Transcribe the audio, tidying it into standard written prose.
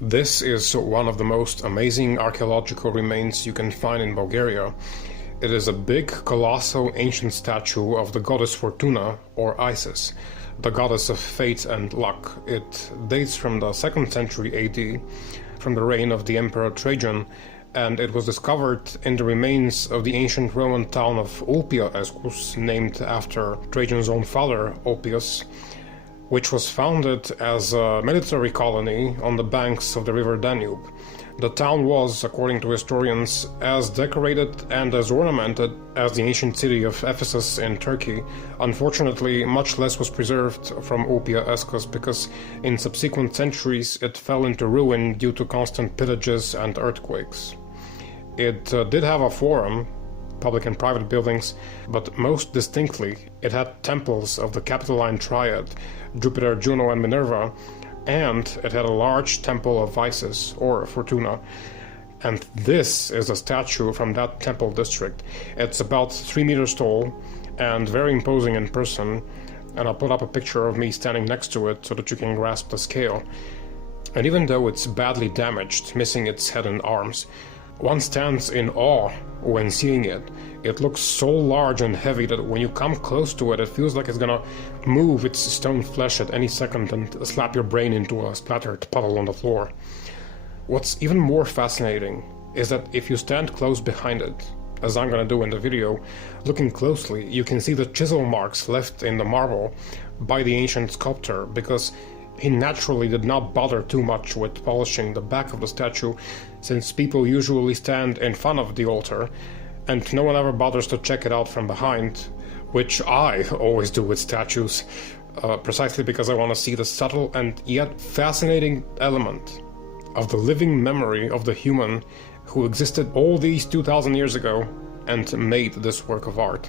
This is one of the most amazing archaeological remains you can find in Bulgaria. It is a big, colossal ancient statue of the goddess Fortuna, or Isis, the goddess of fate and luck. It dates from the 2nd century AD, from the reign of the Emperor Trajan, and it was discovered in the remains of the ancient Roman town of Ulpia Escus, named after Trajan's own father, Ulpius, which was founded as a military colony on the banks of the river Danube. The town was, according to historians, as decorated and as ornamented as the ancient city of Ephesus in Turkey. Unfortunately, much less was preserved from Ulpia Escus because in subsequent centuries it fell into ruin due to constant pillages and earthquakes. It did have a forum, public and private buildings, but most distinctly it had temples of the Capitoline Triad, Jupiter, Juno and Minerva, and it had a large temple of Isis, or Fortuna. And this is a statue from that temple district. It's about 3 meters tall and very imposing in person, and I'll put up a picture of me standing next to it so that you can grasp the scale. And even though it's badly damaged, missing its head and arms, one stands in awe when seeing it. It looks so large and heavy that when you come close to it, it feels like it's gonna move its stone flesh at any second and slap your brain into a splattered puddle on the floor. What's even more fascinating is that if you stand close behind it, as I'm gonna do in the video, looking closely, you can see the chisel marks left in the marble by the ancient sculptor, because he naturally did not bother too much with polishing the back of the statue, since people usually stand in front of the altar, and no one ever bothers to check it out from behind, which I always do with statues, precisely because I want to see the subtle and yet fascinating element of the living memory of the human who existed all these 2,000 years ago and made this work of art.